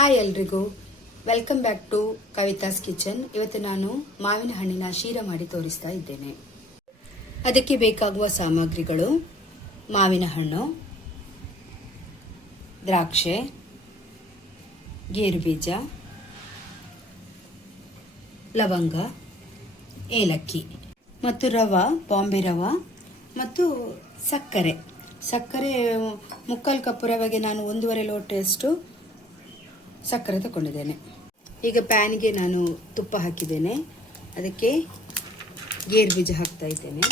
Hi ಎಲ್ರಿಗೂ, welcome back to Kavita's kitchen. ಇವತ್ತು ನಾನು ಮಾವಿನ ಹಣ್ಣಿನ ಶೀರ ಮಾಡಿ ತೋರಿಸ್ತಾ ಇದ್ದೇನೆ. ಅದಕ್ಕೆ ಬೇಕಾಗುವ ಸಾಮಗ್ರಿಗಳು: ಮಾವಿನ ಹಣ್ಣು, ದ್ರಾಕ್ಷೆ, ಗೇರುಬೀಜ, ಲವಂಗ, ಏಲಕ್ಕಿ ಮತ್ತು ರವೆ, ಬಾಂಬೆ ರವೆ ಮತ್ತು ಸಕ್ಕರೆ. ಮುಕ್ಕಾಲು ಕಪ್ ರವೆಗೆ ನಾನು 1.5 ಲೋಟದಷ್ಟು ಸಕ್ಕರೆ ತಗೊಂಡಿದ್ದೇನೆ. ಈಗ ಪ್ಯಾನ್ಗೆ ನಾನು ತುಪ್ಪ ಹಾಕಿದ್ದೇನೆ. ಅದಕ್ಕೆ ಗೇರು ಬೀಜ ಹಾಕ್ತಾ ಇದ್ದೇನೆ.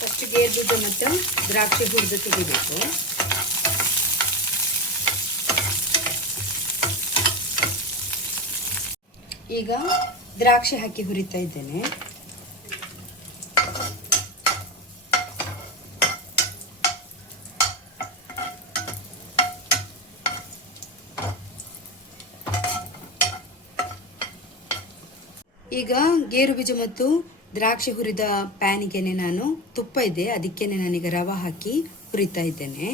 ಫಸ್ಟ್ ಗೇರು ಬೀಜ ಮತ್ತು ದ್ರಾಕ್ಷಿ ಹುರಿದು ತೆಗಿಬೇಕು. ಈಗ ದ್ರಾಕ್ಷಿ ಹಾಕಿ ಹುರಿತಾ ಇದ್ದೇನೆ. ಈಗ ಗೇರು ಬೀಜ ಮತ್ತು ದ್ರಾಕ್ಷಿ ಹುರಿದ ಪ್ಯಾನಿಗೆ ನಾನು ತುಪ್ಪ ಇದೆ, ಅದಕ್ಕೇನೆ ನಾನೀಗ ರವೆ ಹಾಕಿ ಹುರಿತಾ ಇದ್ದೇನೆ.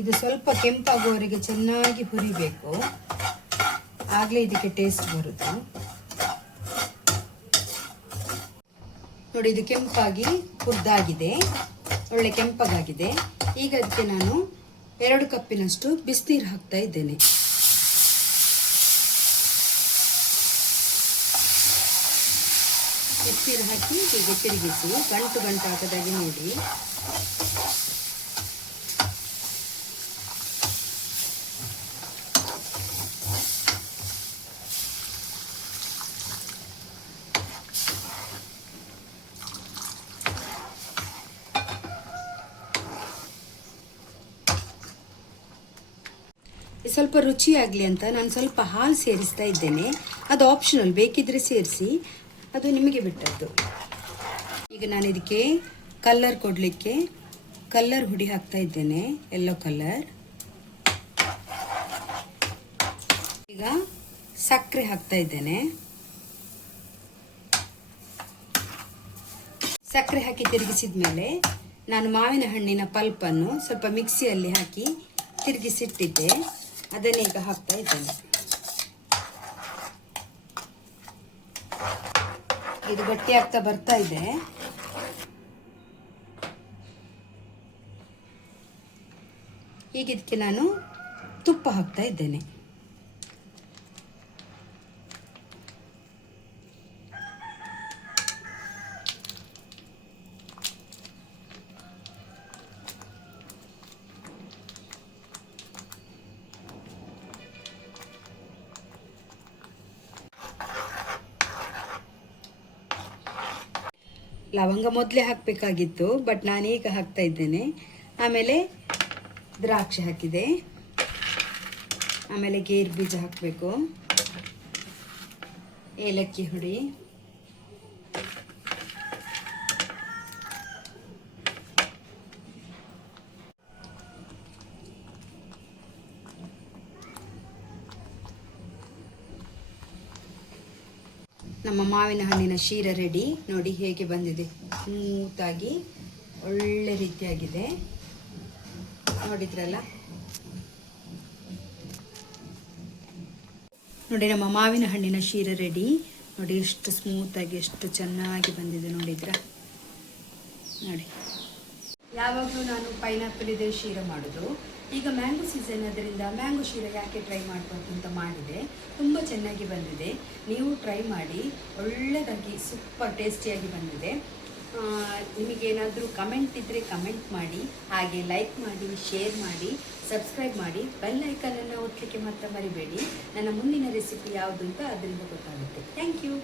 ಇದು ಸ್ವಲ್ಪ ಕೆಂಪಾಗುವವರೆಗೆ ಚೆನ್ನಾಗಿ ಹುರಿಬೇಕು, ಆಗಲೇ ಇದಕ್ಕೆ ಟೇಸ್ಟ್ ಬರುತ್ತೆ. ನೋಡಿ, ಇದು ಕೆಂಪಾಗಿ ಹುರಿದಾಗಿದೆ, ಒಳ್ಳೆ ಕೆಂಪಗಾಗಿದೆ. ಈಗ ಅದಕ್ಕೆ ನಾನು 2 ಕಪ್ಪಿನಷ್ಟು ಬಿಸಿನೀರು ಹಾಕ್ತಾ ಇದ್ದೇನೆ. ಬಿಸಿನೀರು ಹಾಕಿ ಹೀಗೆ ತಿರುಗಿಸಿ, ಗಂಟು ಹಾಕದಾಗಿ ನೋಡಿ. ಸ್ವಲ್ಪ ರುಚಿಯಾಗಲಿ ಅಂತ ನಾನು ಸ್ವಲ್ಪ ಹಾಲು ಸೇರಿಸ್ತಾ ಇದ್ದೇನೆ. ಅದು ಆಪ್ಷನಲ್, ಬೇಕಿದ್ರೆ ಸೇರಿಸಿ, ಅದು ನಿಮಗೆ ಬಿಟ್ಟದ್ದು. ಈಗ ನಾನು ಇದಕ್ಕೆ ಕಲರ್ ಕೊಡಲಿಕ್ಕೆ ಕಲರ್ ಹುಡಿ ಹಾಕ್ತಾ ಇದ್ದೇನೆ, ಯೆಲ್ಲೋ ಕಲರ್. ಈಗ ಸಕ್ಕರೆ ಹಾಕ್ತಾ ಇದ್ದೇನೆ. ಸಕ್ಕರೆ ಹಾಕಿ ತಿರುಗಿಸಿದ ಮೇಲೆ ನಾನು ಮಾವಿನ ಹಣ್ಣಿನ ಪಲ್ಪನ್ನು ಸ್ವಲ್ಪ ಮಿಕ್ಸಿಯಲ್ಲಿ ಹಾಕಿ ತಿರುಗಿಸಿಟ್ಟಿದ್ದೆ, ಅದನ್ನೀಗ ಹಾಕ್ತಾ ಇದ್ದೇನೆ. ಇದು ಗಟ್ಟಿ ಆಗ್ತಾ ಬರ್ತಾ ಇದೆ. ಈಗ ಇದಕ್ಕೆ ನಾನು ತುಪ್ಪ ಹಾಕ್ತಾ ಇದ್ದೇನೆ. ಲವಂಗ ಮೊದಲೇ ಹಾಕಬೇಕಾಗಿತ್ತು, ಬಟ್ ನಾನೀಗ ಹಾಕ್ತಾ ಇದ್ದೇನೆ. ಆಮೇಲೆ ದ್ರಾಕ್ಷಿ ಹಾಕಿದೆ, ಆಮೇಲೆ ಗೇರು ಬೀಜ ಹಾಕಬೇಕು, ಏಲಕ್ಕಿ ಹುಡಿ, ನಮ್ಮ ಮಾವಿನ ಹಣ್ಣಿನ ಶೀರ ರೆಡಿ. ನೋಡಿ ಹೇಗೆ ಬಂದಿದೆ, ಸ್ಮೂತಾಗಿ ಒಳ್ಳೆ ರೀತಿಯಾಗಿದೆ. ನೋಡಿದ್ರಲ್ಲ, ನೋಡಿ ನಮ್ಮ ಮಾವಿನ ಹಣ್ಣಿನ ಶೀರ ರೆಡಿ. ನೋಡಿ ಎಷ್ಟು ಸ್ಮೂತಾಗಿ, ಎಷ್ಟು ಚೆನ್ನಾಗಿ ಬಂದಿದೆ. ನೋಡಿದ್ರ? ನೋಡಿ, ಯಾವಾಗಲೂ ನಾನು ಪೈನಾಪಲ್ ಇದೆ ಶೀರ ಮಾಡೋದು. ಈಗ ಮ್ಯಾಂಗೋ ಸೀಸನ್, ಅದರಿಂದ ಮ್ಯಾಂಗೋ ಶೀರ ಯಾಕೆ ಟ್ರೈ ಮಾಡಬಾರ್ದು ಅಂತ ಮಾಡಿದೆ. ತುಂಬ ಚೆನ್ನಾಗಿ ಬಂದಿದೆ, ನೀವು ಟ್ರೈ ಮಾಡಿ. ಒಳ್ಳೆಯದಾಗಿ ಸೂಪರ್ ಟೇಸ್ಟಿಯಾಗಿ ಬಂದಿದೆ. ನಿಮಗೇನಾದರೂ ಕಮೆಂಟ್ ಇದ್ದರೆ ಕಮೆಂಟ್ ಮಾಡಿ, ಹಾಗೆ ಲೈಕ್ ಮಾಡಿ, ಶೇರ್ ಮಾಡಿ, ಸಬ್ಸ್ಕ್ರೈಬ್ ಮಾಡಿ. ಬೆಲ್ ಐಕನನ್ನು ಒತ್ತಲಿಕ್ಕೆ ಮಾತ್ರ ಮರಿಬೇಡಿ. ನನ್ನ ಮುಂದಿನ ರೆಸಿಪಿ ಯಾವುದು ಅಂತ ಅದರಿಂದ ಗೊತ್ತಾಗುತ್ತೆ. Thank you.